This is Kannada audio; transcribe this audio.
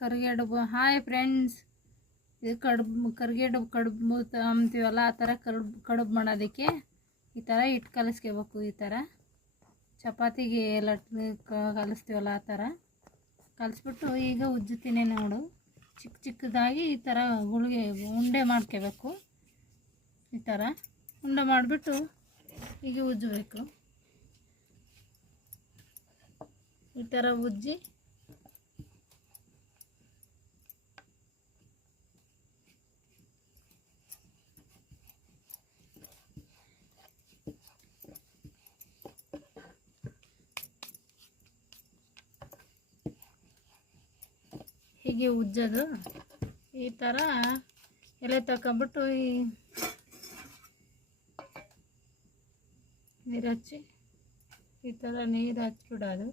ಕರಿಗಡುಬು. ಹಾಯ್ ಫ್ರೆಂಡ್ಸ್, ಇದು ಕಡುಬು ಅಂತೀವಲ್ಲ, ಆ ಥರ ಕಡುಬು ಮಾಡೋದಕ್ಕೆ ಈ ಥರ ಹಿಟ್ಟು ಕಲಿಸ್ಕೋಬೇಕು. ಈ ಥರ ಚಪಾತಿಗೆ ಕಲಿಸ್ತೀವಲ್ಲ ಆ ಥರ ಕಲಿಸ್ಬಿಟ್ಟು ಈಗ ಉಜ್ಜುತ್ತೀನಿ ನೋಡು. ಚಿಕ್ಕದಾಗಿ ಈ ಥರ ಉಂಡೆ ಮಾಡ್ಕೋಬೇಕು. ಈ ಥರ ಉಂಡೆ ಮಾಡಿಬಿಟ್ಟು ಈಗ ಉಜ್ಜಬೇಕು. ಈ ಥರ ಉಜ್ಜಿ ಹೀಗೆ ಉಜ್ಜೋದು. ಈ ಥರ ಎಲೆ ತಗೊಂಬಿಟ್ಟು ನೀರು ಹಚ್ಚಿ ಈ ಥರ ನೀರು ಹಚ್ಬಿಡೋದು.